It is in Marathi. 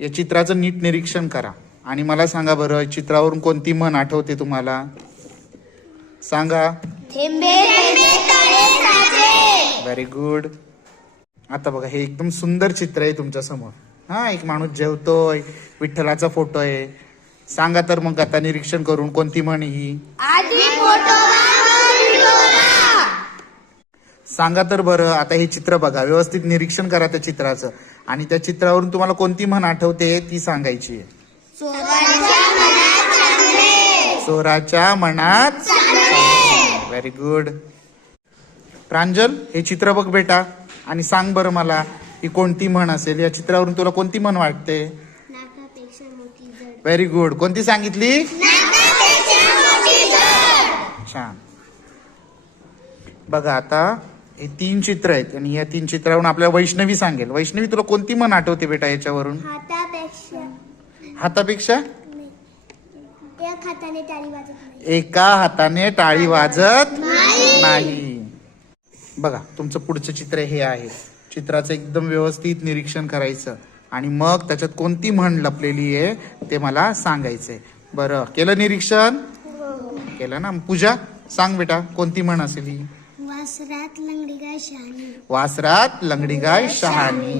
या चित्राचं नीट निरीक्षण करा आणि मला सांगा बरं, चित्रावरून कोणती म्हण आठवते तुम्हाला? सांगा. थेंबे थेंबे तळे साचे. Very good. आता बघा, हे एकदम सुंदर चित्र आहे तुमच्या समोर. हा, एक माणूस जेवतोय, विठ्ठलाचा फोटो आहे. सांगा तर मग आता निरीक्षण करून कोणती म्हण ही? आधी फोटोला मग विठोबा. सांगा तर बरं. आता हे चित्र बघा, व्यवस्थित निरीक्षण करा त्या चित्राचं आणि त्या चित्रावरून तुम्हाला कोणती म्हण आठवते ती सांगायची आहे. चोराच्या मनात चांगले. चोराच्या मनात. Very good. प्रांजल, हे चित्र बघ बेटा आणि सांग बरं मला, ही कोणती म्हण असेल? या चित्रावरून तुला कोणती म्हण वाटते? नाकापेक्षा मोठी जड. Very good. कोणती सांगितली? नाकापेक्षा मोठी जड. छान. बघा, आता हे 3 चित्र आहेत आणि या 3 चित्रावरून आपल्याला वैष्णवी सांगेल. वैष्णवी, तुला कोणती म्हण आठवते बेटा याच्यावरून? हातापेक्षा. हातापेक्षा? एक हाताने टाळी वाजत नाही. एका हाताने टाळी वाजत नाही. बघा, तुमचं पुढचं चित्र हे आहे. चित्राचं एकदम व्यवस्थित निरीक्षण करायचं आणि मग त्याच्यात कोणती म्हण लपलेली आहे ते मला सांगायचंय. बरं, केलं निरीक्षण? केलं ना? पूजा, सांग बेटा, कोणती म्हण असेल ही? वासरात लंगडी गाय शहाणी. वासरात लंगडी गाय शहाणी.